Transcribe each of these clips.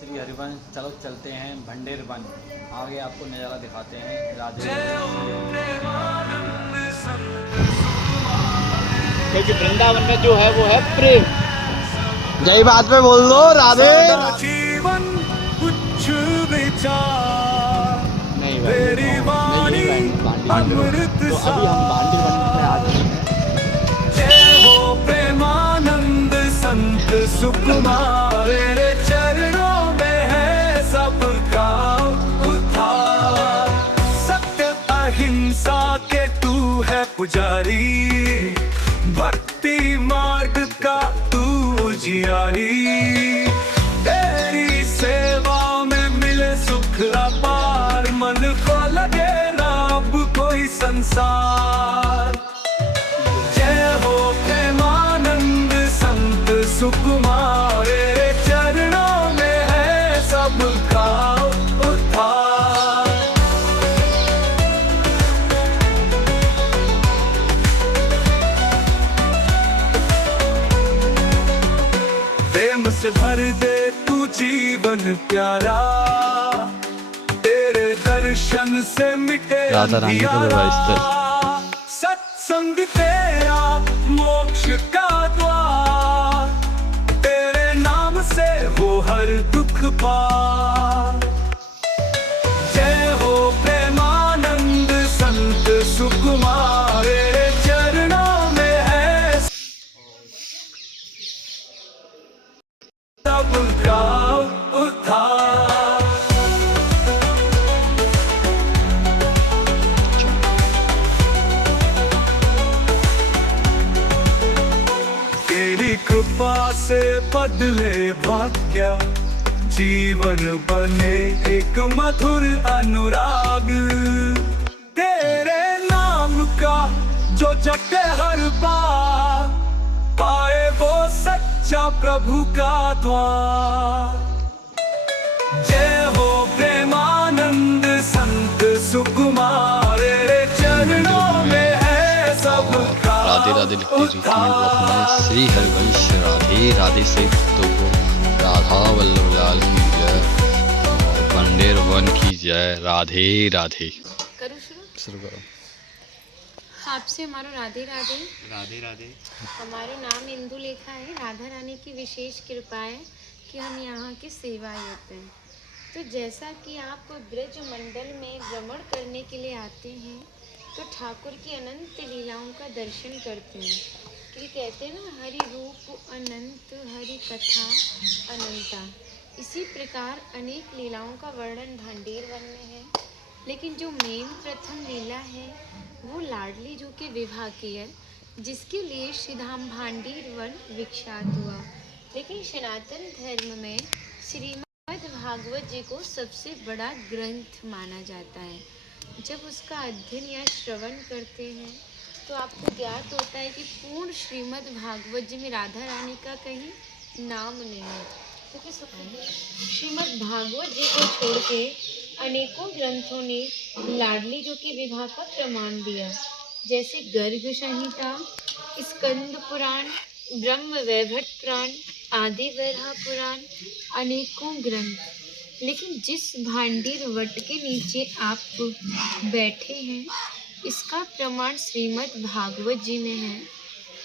श्री हरिवंश। चलो चलते हैं भंडेर वन, आगे आपको नज़ारा दिखाते हैं। राधे। क्योंकि वृंदावन में जो है वो है प्रेम। जय बात पे बोल दो राधे। जीवन कुछ विचार नहीं तेरी वाणी अमृत तो अभी हम भांडीर वन में आ चुके हैं। जय हो प्रेमानंद संत सुकुमार तेरे चरणों में है सबका उद्धार। सत्य अहिंसा के तू है पुजारी, भक्ति मार्ग का तू जियारी। तेरी सेवा में मिले सुख अपार, मन को लगे ना अब कोई संसार। जय हो प्रेमानंद संत सुकुमार तेरे चरणों में है सबका उद्धार। प्रेम से भर दे तू जीवन प्यारा, तेरे दर्शन से मिटे राधा रानी का विवाह स्थल। सत्संग तेरा मोक्ष का द्वार, तेरे नाम से वो हर दुख पार। जय हो प्रेमानंद संत सुकुमार तेरे चरणों में है सबका उद्धार। तेरी कृपा से बदले भाग्य, जीवन बने एक मधुर अनुराग। तेरे नाम का जो जपे हर बार, पाए वो सच्चा प्रभु का द्वार। जय हो प्रेमानंद संत सुकुमार तेरे चरणों में है सबका राधे राधे लिखती हुई कमेंट बॉक्स में श्री हरिवंश राधे राधे से भक्तों को राधा वल्लभ लाल की जय और भंडेर वन की जय। राधे राधे। करूँ शुरू? शुरू करो। आपसे हमारा राधे राधे। राधे राधे। हमारा नाम इंदु लेखा है। राधा रानी की विशेष कृपा है कि हम यहाँ के सेवायत हैं। तो जैसा कि आप ब्रज मंडल में भ्रमण करने के लिए आते हैं तो ठाकुर की अनंत लीलाओं का दर्शन करते हैं। कि कहते हैं ना, हरि रूप अनंत हरि कथा अनंता। इसी प्रकार अनेक लीलाओं का वर्णन भांडेर वन में है। लेकिन जो मेन प्रथम लीला है वो लाडली जो के विवाह की है, जिसके लिए श्रीधाम भांडीर वन विख्यात हुआ। लेकिन सनातन धर्म में श्रीमद् भागवत जी को सबसे बड़ा ग्रंथ माना जाता है। जब उसका अध्ययन या श्रवण करते हैं तो आपको ज्ञात होता है कि पूर्ण श्रीमद् भागवत जी में राधा रानी का कहीं नाम नहीं है। क्योंकि श्रीमद् भागवत जी को छोड़ के अनेकों ग्रंथों ने लाडली जो के विवाह का प्रमाण दिया, जैसे गर्ग संहिता, स्कंद पुराण, ब्रह्म वैवर्त पुराण, आदि वैराह पुराण, अनेकों ग्रंथ। लेकिन जिस भांडीर वट के नीचे आप बैठे हैं इसका प्रमाण श्रीमद् भागवत जी में है।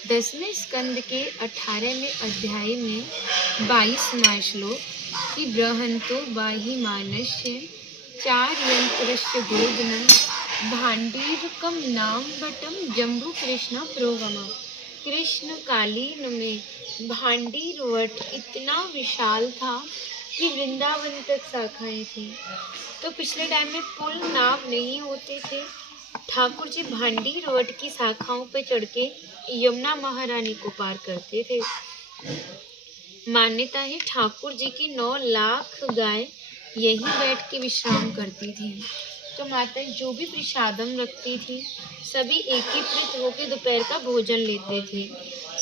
10वें स्कंद के 18वें अध्याय में 22वां श्लोक कि बृहंतो बाहि मानस्य 4 यंत्रस्य गोदनम भांडीरकम नाम बटम जम्बू कृष्णा प्रोगमा। कृष्ण कालीन में भांडीर वट इतना विशाल था कि वृंदावन तक शाखाएं थी। तो पिछले टाइम में पुल नाव नहीं होते थे। ठाकुर जी भांडीर वट की शाखाओं पर चढ़ के यमुना महारानी को पार करते थे। मान्यता है ठाकुर जी की 9 लाख गाय यहीं बैठ के विश्राम करती थी। तो माता जो भी प्रसादम रखती थी सभी एकीकृत होकर दोपहर का भोजन लेते थे।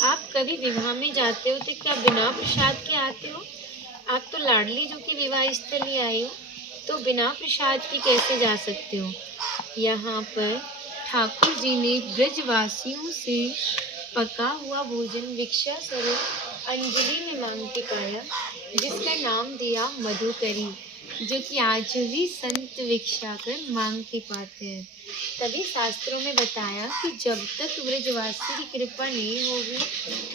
आप कभी विवाह में जाते हो तो क्या बिना प्रसाद के आते हो? आप तो लाडली जो कि विवाह स्थल ही आए हो, तो बिना प्रसाद के कैसे जा सकते हो? यहाँ पर ठाकुर जी ने ब्रजवासियों से पका हुआ भोजन भिक्षा स्वरूप अंजलि ने मांग के पाया, जिसका नाम दिया मधुकरी, जो कि आज भी संत भिक्षा कर मांग के पाते हैं। तभी शास्त्रों में बताया कि जब तक ब्रजवासी की कृपा नहीं होगी,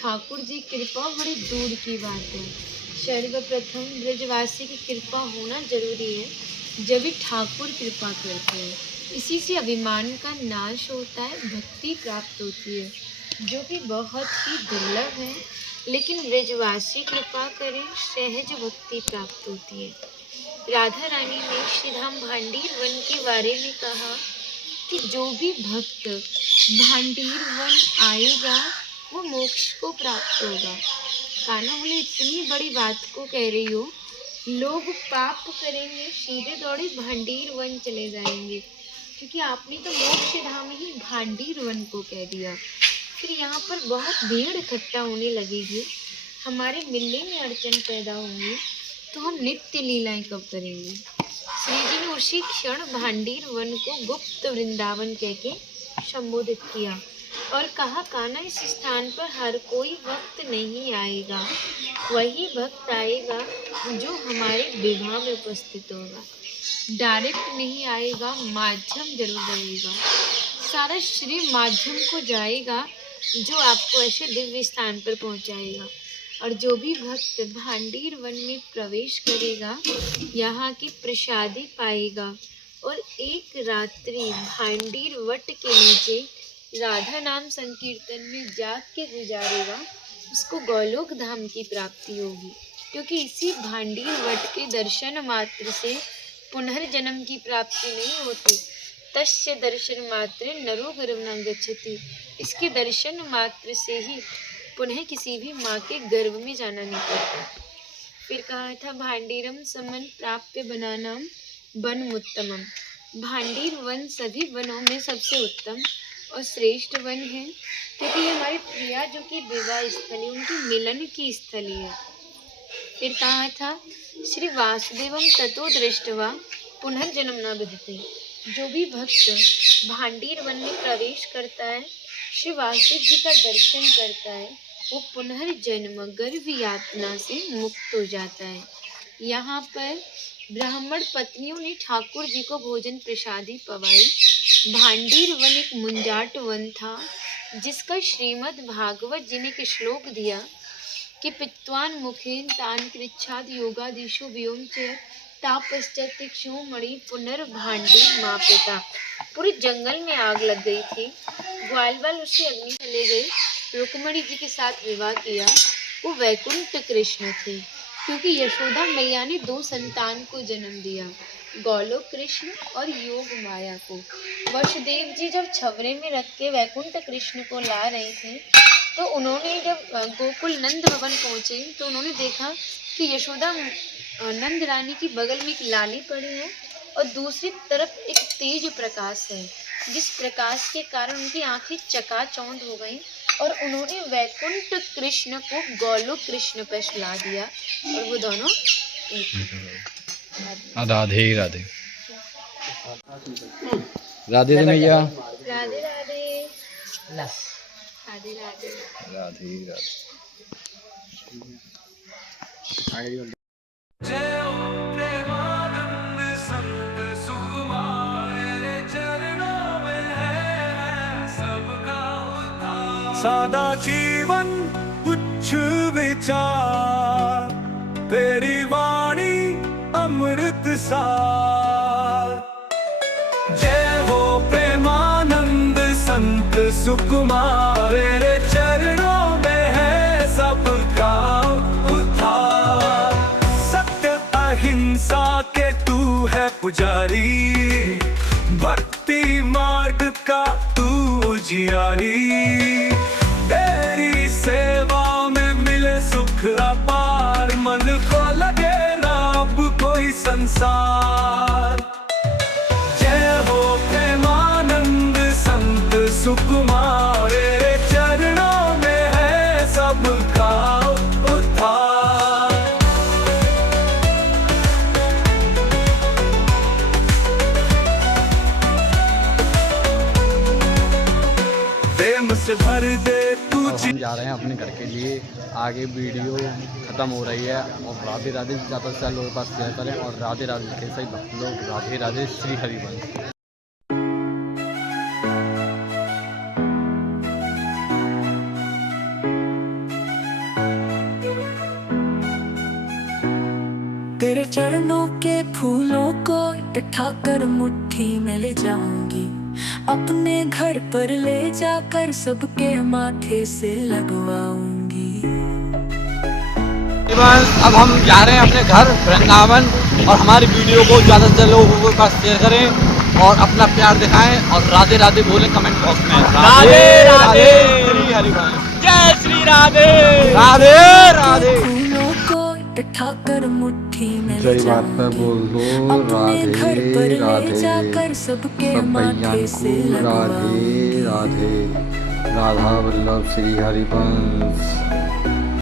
ठाकुर जी कृपा बड़ी दूर की बात है। सर्वप्रथम ब्रजवासी की कृपा होना जरूरी है, जब भी ठाकुर कृपा करते हैं। इसी से अभिमान का नाश होता है, भक्ति प्राप्त होती है, जो कि बहुत ही दुर्लभ है। लेकिन ब्रजवासी कृपा करें, सहज भक्ति प्राप्त होती है। राधा रानी ने श्रीधाम भांडीर वन के बारे में कहा कि जो भी भक्त भांडीर वन आएगा वो मोक्ष को प्राप्त होगा। कान्हा बोले, इतनी बड़ी बात को कह रही हो, लोग पाप करेंगे, सीधे दौड़े भांडीर वन चले जाएंगे, क्योंकि आपने तो मोक्ष धाम ही भांडीर वन को कह दिया। फिर यहाँ पर बहुत भीड़ इकट्ठा होने लगेगी, हमारे मिलने में अड़चन पैदा होंगी, तो हम नित्य लीलाएं कब करेंगे। श्री जी ने उसी क्षण भांडीर वन को गुप्त वृंदावन कह के संबोधित किया और कहा, कान्हा इस स्थान पर हर कोई भक्त नहीं आएगा, वही भक्त आएगा जो हमारे विवाह में उपस्थित होगा। डायरेक्ट नहीं आएगा, माध्यम जरूर रहेगा। सारा श्री माध्यम को जाएगा, जो आपको ऐसे दिव्य स्थान पर पहुंचाएगा। और जो भी भक्त भांडीर वन में प्रवेश करेगा, यहाँ की प्रसादी पाएगा और एक रात्रि भांडीर वट के नीचे राधा नाम संकीर्तन में जाग के गुजारेगा, उसको गोलोक धाम की प्राप्ति होगी। क्योंकि इसी भांडीर वट के दर्शन मात्र से पुनर्जन्म की प्राप्ति नहीं होती। तस्य दर्शन मात्र नरो गर्भ न गच्छति। इसके दर्शन मात्र से ही पुनः किसी भी माँ के गर्भ में जाना नहीं पड़ता। फिर कहा था, भांडीरम समन प्राप्य बनानाम वन उत्तमम। भांडीर वन सभी वनों में सबसे उत्तम और श्रेष्ठ वन है, क्योंकि ये हमारी प्रिया जो कि विवाह स्थली, उनकी मिलन की स्थली है। फिर कहा था, श्री वासुदेवम ततो दृष्टवा पुनर्जन्म न विदते। जो भी भक्त भांडीर वन में प्रवेश करता है, श्री वासुदेव जी का दर्शन करता है, वो पुनर्जन्म गर्भ यातना से मुक्त हो जाता है। यहाँ पर ब्राह्मण पत्नियों ने ठाकुर जी को भोजन प्रसादी पवाई। भांडीर वन एक मुंजाट वन था, जिसका श्रीमद् भागवत जी ने एक श्लोक दिया कि पित्वान मुखेन तान कृच्छाद योगादिशो व्योम च तापश्चतिक्षु मणि पुनर्भांडी मापिता। पूरे जंगल में आग लग गई थी, ग्वालवाल उसी अग्नि चले गए, रुक्मणी जी के साथ विवाह किया। वो वैकुंठ कृष्ण थे, क्योंकि यशोदा मैया ने 2 संतान को जन्म दिया, गोलोक कृष्ण और योग माया को। वसुदेव जी जब छवरे में रख के वैकुंठ कृष्ण को ला रहे थे, तो उन्होंने जब गोकुल नंद भवन पहुँचे, तो उन्होंने देखा कि यशोदा नंद रानी की बगल में एक लाली पड़ी है और दूसरी तरफ एक तेज प्रकाश है, जिस प्रकाश के कारण उनकी आंखें चकाचौंध हो गई और उन्होंने वैकुंठ कृष्ण को गोलोक कृष्ण पर सुला दिया और वो दोनों राधे राधे राधे मैया, राधे राधे राधे राधे राधे राधे। जय ओम प्रेमानंद संत सुकुमार, चरणों में है सबका उद्धार। सादा जीवन उच्च विचार, तेरी वाणी अमृत सार। जय हो प्रेमानंद संत सुकुमार, चरणों में है सबका उद्धार। सत्य अहिंसा के तू है पुजारी, भक्ति मार्ग का तू उजियारी। तेरी सेवा में मिले सुख अपार, मन को लगे ना अब कोई संसार। जय हो प्रेमानंद संत सुकुमार, चरणों में है सबका उद्धार। प्रेम से भर दे तू जा रहे हैं अपने घर के लिए। आगे वीडियो ख़त्म हो रही है और राधे राधे ज़्यादा से ज़्यादा लोगों के पास शेयर करें और राधे राधे के सही भक्त लोग राधे राधे श्री हरिवंश। तेरे चरणों के फूलों को इकट्ठा कर मुट्ठी में ले जाऊंगी, अपने घर पर ले जाकर सबके माथे से लगवाऊंगी। अब हम जा रहे हैं अपने घर वृंदावन और हमारी वीडियो को ज़्यादा से ज़्यादा लोगों के पास शेयर करें और अपना प्यार दिखाएं और राधे राधे बोलें कमेंट बॉक्स में। राधे राधे श्री हरिवंश। जय श्री राधे राधे राधे। फूलों को इकट्ठा कर मुट्ठी में ले सही बात पे बोल दो। अपने घर पर राधे ले जाकर राधे सबके सब माथे भैया से को राधे लगवाऊंगी। राधे। राधा वल्लभ श्री हरिवंश।